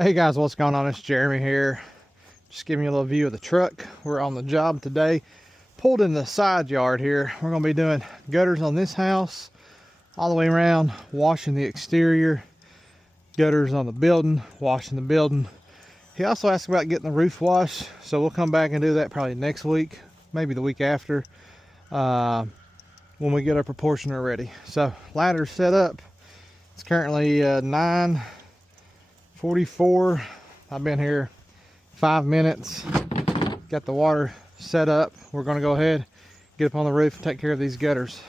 Hey guys, what's going on? It's Jeremy here. Just giving you a little view of the truck. We're on the job today. Pulled in the side yard here. We're going to be doing gutters on this house all the way around, washing the exterior, gutters on the building, washing the building. He also asked about getting the roof washed, so we'll come back and do that probably next week, maybe the week after, when we get our proportioner ready. So ladder's set up. It's currently 9:44. I've been here 5 minutes. Got the water set up. We're going to go ahead, get up on the roof and take care of these gutters.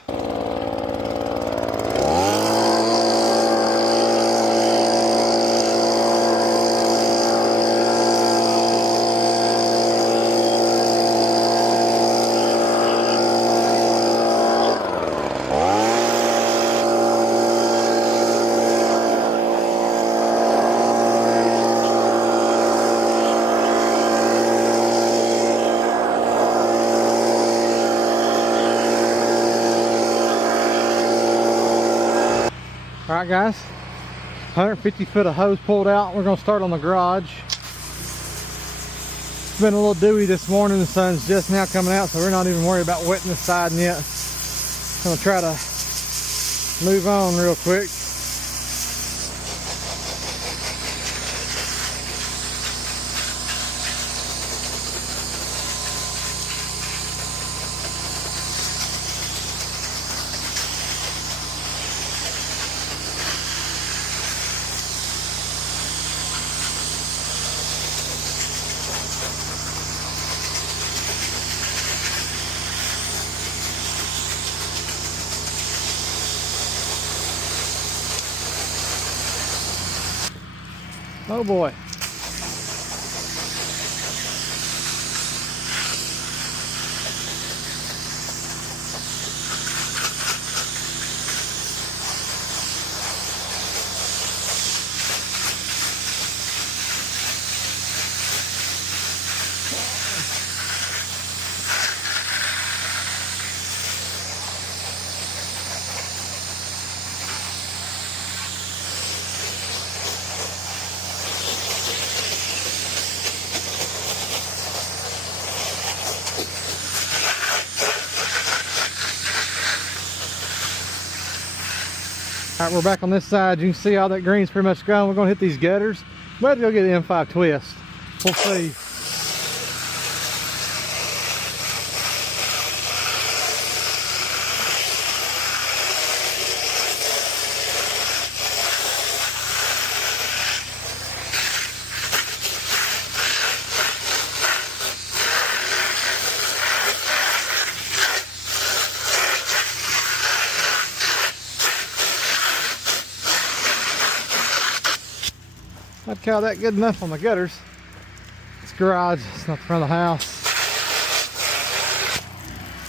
All right guys, 150 foot of hose pulled out. We're gonna start on the garage. It's been a little dewy this morning. The sun's just now coming out, so we're not even worried about wetting the siding yet. I'm gonna try to move on real quick. Oh boy. All right, we're back on this side. You can see all that green's pretty much gone. We're gonna hit these gutters. We have to go get the M5 twist. We'll see. I'd call that good enough on the gutters. It's garage, it's not the front of the house.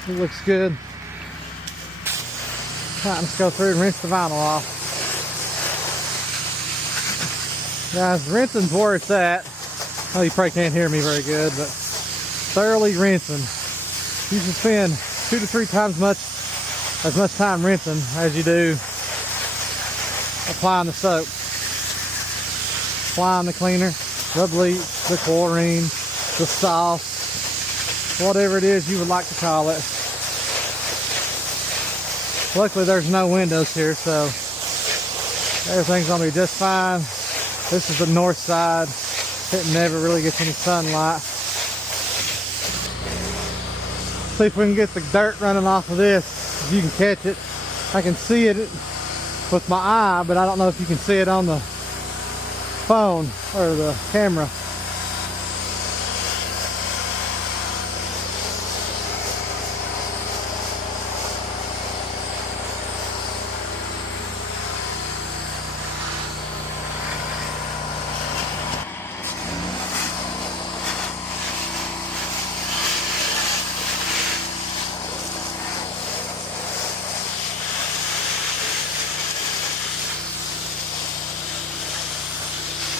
It looks good. Right, let's go through and rinse the vinyl off. Guys, rinsing's where it's at. Oh, you probably can't hear me very good, but thoroughly rinsing. You should spend 2 to 3 times as much time rinsing as you do applying the soap. Applying the cleaner, the bleach, the chlorine, the sauce, whatever it is you would like to call it. Luckily there's no windows here, so everything's gonna be just fine. This is the north side. It never really gets any sunlight. See if we can get the dirt running off of this. If you can catch it. I can see it with my eye, but I don't know if you can see it on the phone or the camera.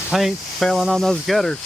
Paint failing on those gutters.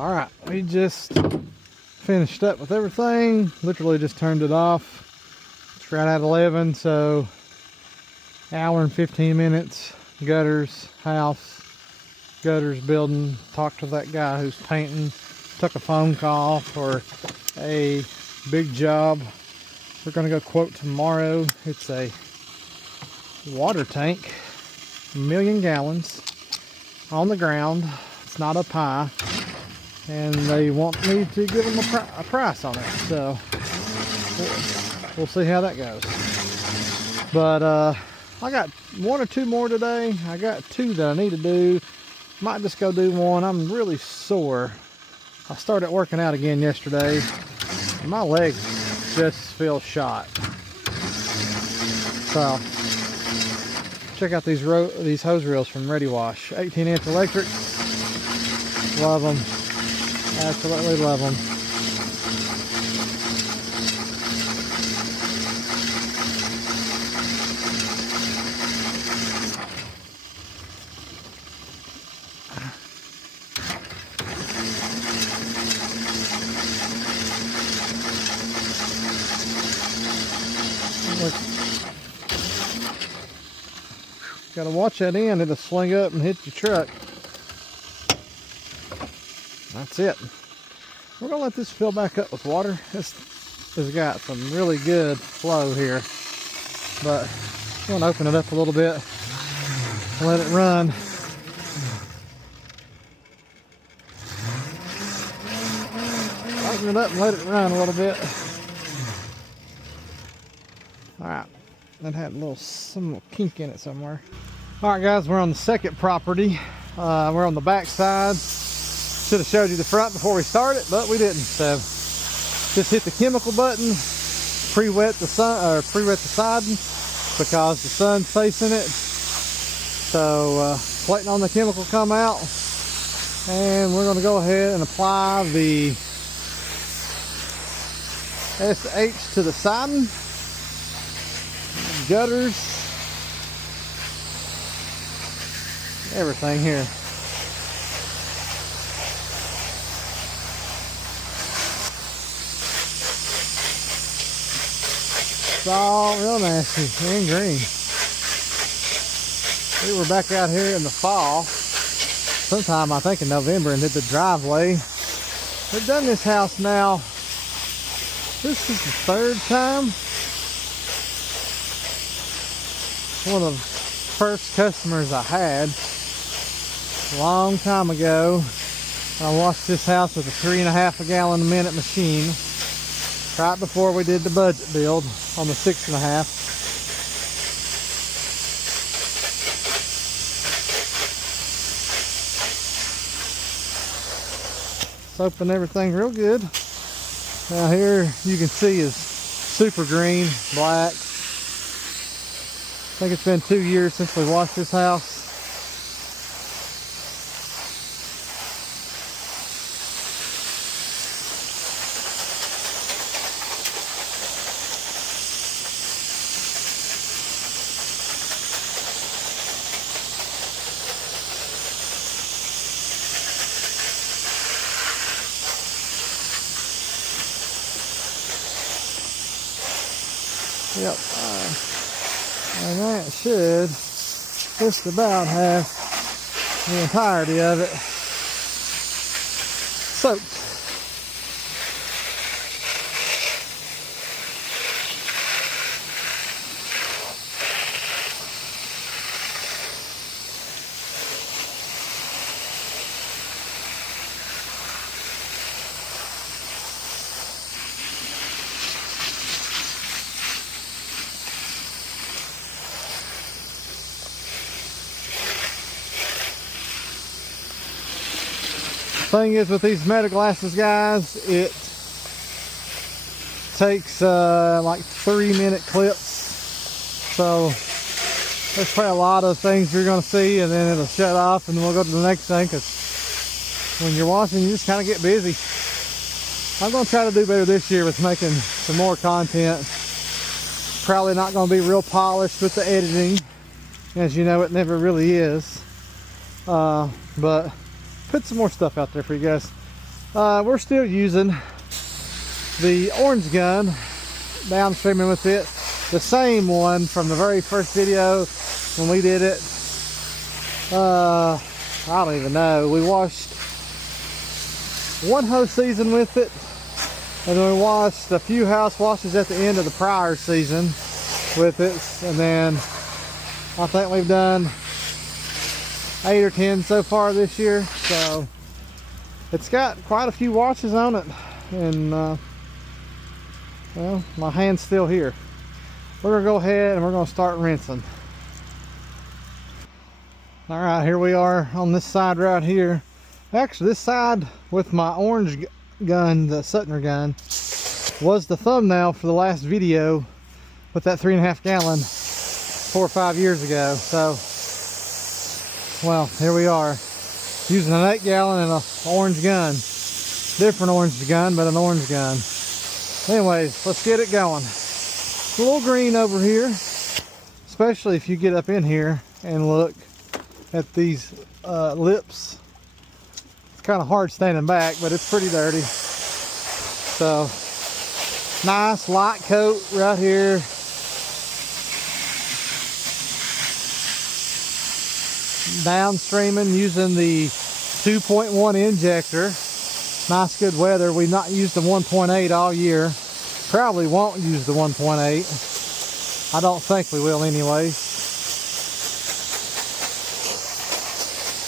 All right, we just finished up with everything. Literally just turned it off. It's right at 11, so hour and 15 minutes. Gutters, house, gutters, building. Talked to that guy who's painting. Took a phone call for a big job. We're gonna go quote tomorrow. It's a water tank, 1,000,000 gallons on the ground. It's not up high, and they want me to give them a price on it. So we'll see how that goes. But I got 1 or 2 more today. I got 2 that I need to do. Might just go do 1. I'm really sore. I started working out again yesterday. My legs just feel shot. So check out these hose reels from Ready Wash. 18-inch electric. Love them. Absolutely love them. Look. Gotta watch that end, it'll sling up and hit your truck. That's it. We're gonna let this fill back up with water. This has got some really good flow here, but I'm gonna open it up a little bit and let it run. Open it up and let it run a little bit. All right, that had some little kink in it somewhere. All right, guys, we're on the second property. We're on the back side. Should have showed you the front before we started, but we didn't. So just hit the chemical button, pre-wet the siding because the sun's facing it. So waiting on the chemical to come out, and we're going to go ahead and apply the SH to the siding. Gutters, everything here. It's all real nasty and green. We were back out here in the fall, sometime I think in November, and did the driveway. We've done this house now. This is the 3rd time. One of the first customers I had a long time ago. I washed this house with a 3.5 gallon a minute machine right before we did the budget build on the 6.5. Soaping everything real good. Now here you can see is super green, black. I think it's been 2 years since we washed this house. Yep. And that should just about have the entirety of it soaked. Thing is with these metal glasses, guys, it takes like 3-minute clips, so there's probably a lot of things you're going to see, and then it'll shut off and we'll go to the next thing, because when you're watching you just kind of get busy. I'm going to try to do better this year with making some more content. Probably not going to be real polished with the editing, as you know it never really is, but put some more stuff out there for you guys. We're still using the orange gun, downstreaming with it. The same one from the very first video when we did it. I don't even know. We washed one hose season with it, and then we washed a few house washes at the end of the prior season with it, and then I think we've done 8 or 10 so far this year. So it's got quite a few washes on it, and well, my hand's still here. We're gonna go ahead and we're gonna start rinsing. All right, here we are on this side right here. Actually, this side with my orange gun, the Suttner gun, was the thumbnail for the last video with that 3.5 gallon 4 or 5 years ago. So, well, here we are using an 8 gallon and an orange gun. Different orange gun, but an orange gun. Anyways, let's get it going. It's a little green over here, especially if you get up in here and look at these lips. It's kind of hard standing back, but it's pretty dirty. So, nice light coat right here. Downstreaming using the 2.1 injector. Nice good weather. We've not used the 1.8 all year. Probably won't use the 1.8. I don't think we will anyway.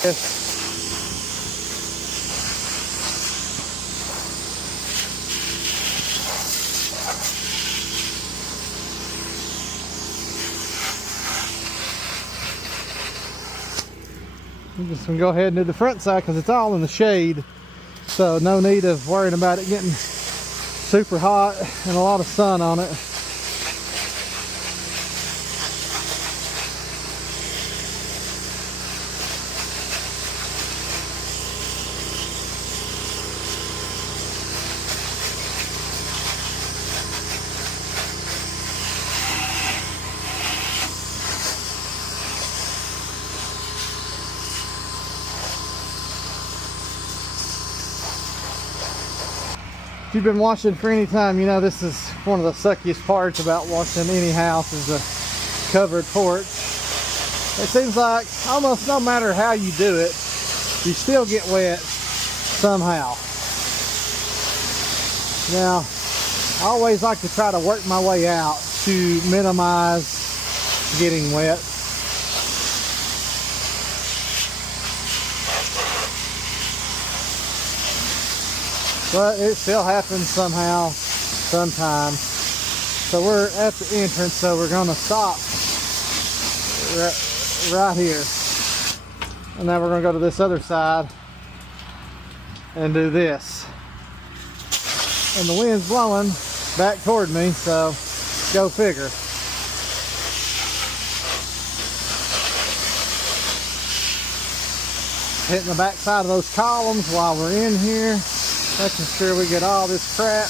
Yes. I'm just gonna go ahead and do the front side because it's all in the shade. So no need of worrying about it getting super hot and a lot of sun on it. If you've been watching for any time, you know this is one of the suckiest parts about washing any house is the covered porch. It seems like almost no matter how you do it, you still get wet somehow. Now, I always like to try to work my way out to minimize getting wet. But it still happens somehow, sometimes. So we're at the entrance, so we're gonna stop right here. And now we're gonna go to this other side and do this. And the wind's blowing back toward me, so go figure. Hitting the back side of those columns while we're in here. Making sure we get all this crap.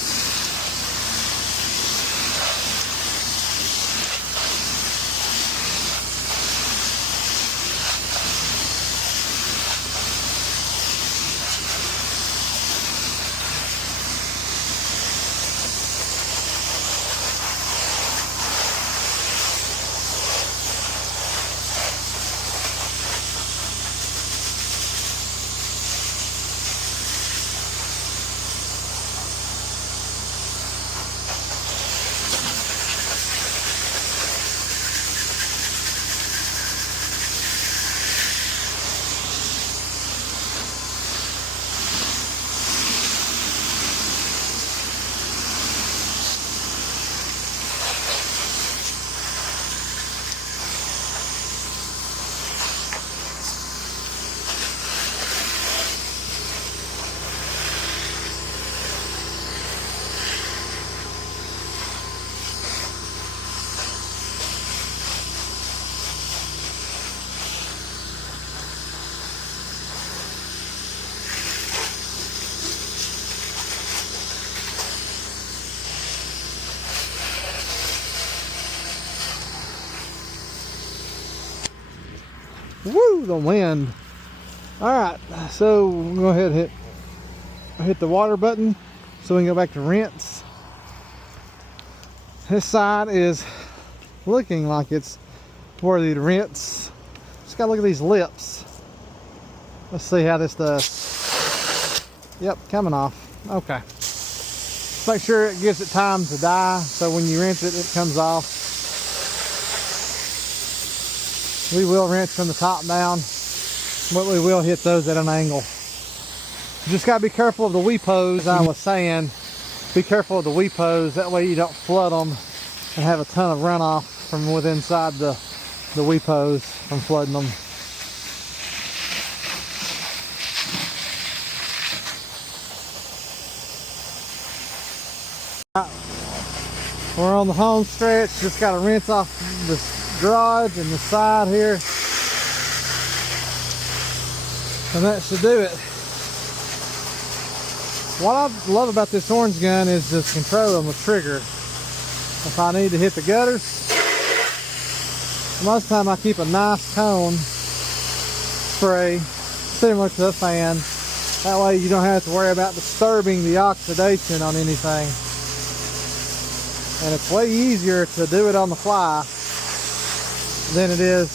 Woo, the wind. All right, so we'll go ahead and hit hit the water button so we can go back to rinse. This side is looking like it's worthy to rinse. Just gotta look at these lips. Let's see how this does. Yep, coming off. Okay. Make sure it gives it time to dry so when you rinse it, it comes off. We will rinse from the top down, but we will hit those at an angle. Just gotta be careful of the weepos. I was saying, be careful of the weepos. That way you don't flood them and have a ton of runoff from within inside the weepos from flooding them. We're on the home stretch. Just got to rinse off this garage and the side here, and that should do it. What I love about this orange gun is this control on the trigger. If I need to hit the gutters, most of the time I keep a nice cone spray similar to a fan. That way you don't have to worry about disturbing the oxidation on anything. And it's way easier to do it on the fly than it is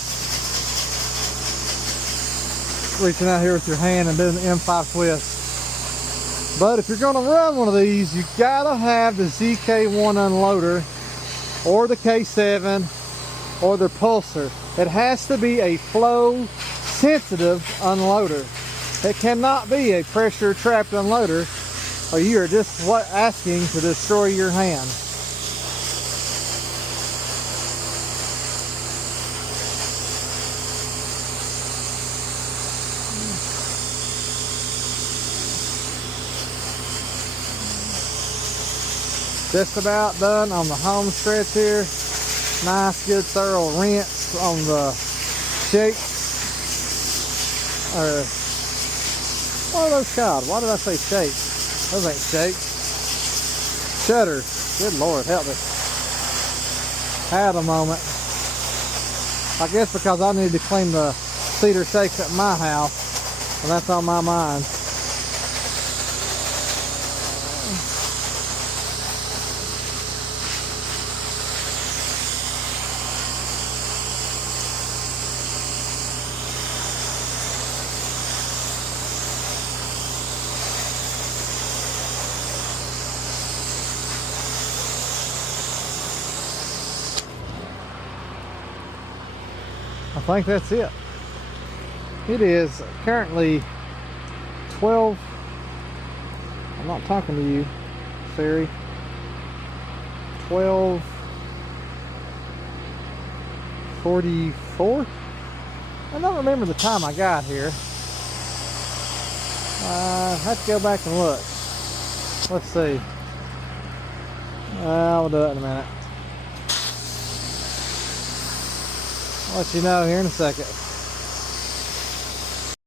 reaching out here with your hand and doing the M5 twist. But if you're going to run one of these, you gotta have the ZK1 unloader or the K7 or the pulsar. It has to be a flow sensitive unloader. It cannot be a pressure trapped unloader, or you are just asking to destroy your hand. Just about done on the home stretch here. Nice, good, thorough rinse on the shakes. Or what are those called? Why did I say shakes? Those ain't shakes. Shutters. Good Lord, help me. Had a moment. I guess because I need to clean the cedar shakes at my house, and that's on my mind. I think that's it. It is currently 12. I'm not talking to you, Siri. 12:44. I don't remember the time I got here. I have to go back and look. Let's see. I'll do it in a minute. I'll let you know here in a second.